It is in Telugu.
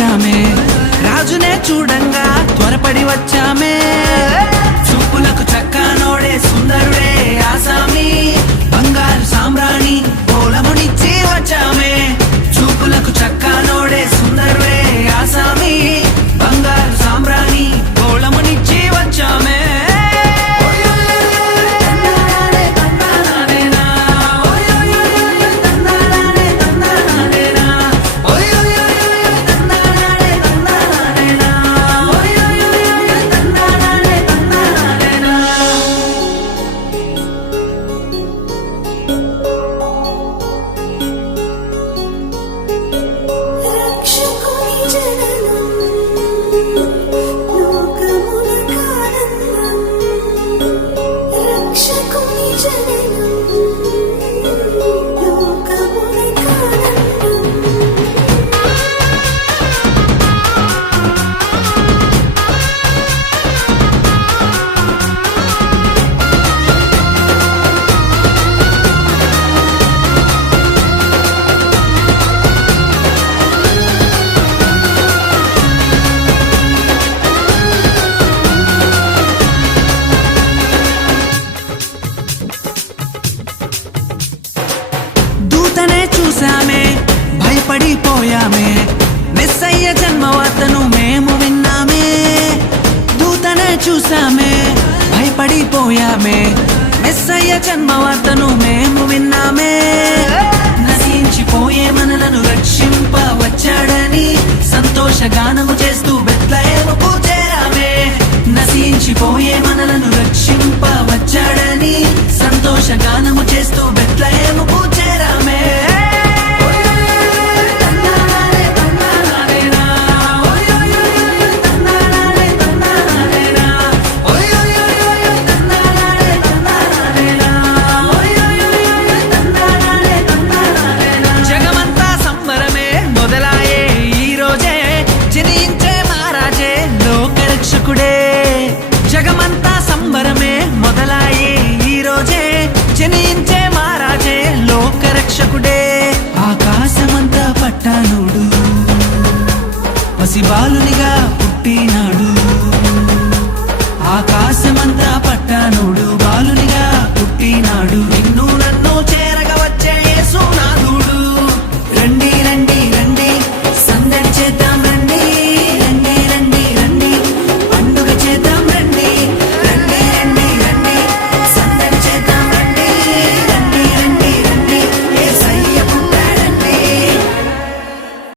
వచ్చామే, రాజునే చూడంగా త్వరపడి వచ్చామే. చూపులకు చక్కనోడే సుందరుడే ఆసామి, బంగారు సామ్రాణి పోలమునిచ్చి వచ్చామే. చూపులకు చక్కనోడే సుందరుడే ఆసామి, బంగారు సామ్రాణి పోలమునిచ్చి వచ్చామే. దూతనే చూసామే, భయపడిపోయామే, మెస్సయ్య జన్మవార్తను మేము విన్నామే. దూతనే చూసామే, భయపడిపోయామే, మెస్సయ్య జన్మవార్తను మేము విన్నామే. నశించిపోయే మనలను రక్షింప వచ్చాడని సంతోషగానము చేస్తూ బెత్లెహేముకు చేరామే. నశించిపోయే మనలను రక్షింప వచ్చాడని సంతోషగానము చేస్తూ బెత్లెహేముకు చేరామే. జగమంతా సంబరమే మొదలాయే ఈ రోజే, జనించే మహారాజే లోకరక్షకుడే. జగమంతా సంబరమే మొదలాయే ఈ రోజే, జనించే మహారాజే లోకరక్షకుడే. ఆకాశమంతా పట్టానుడు, పసిబాలు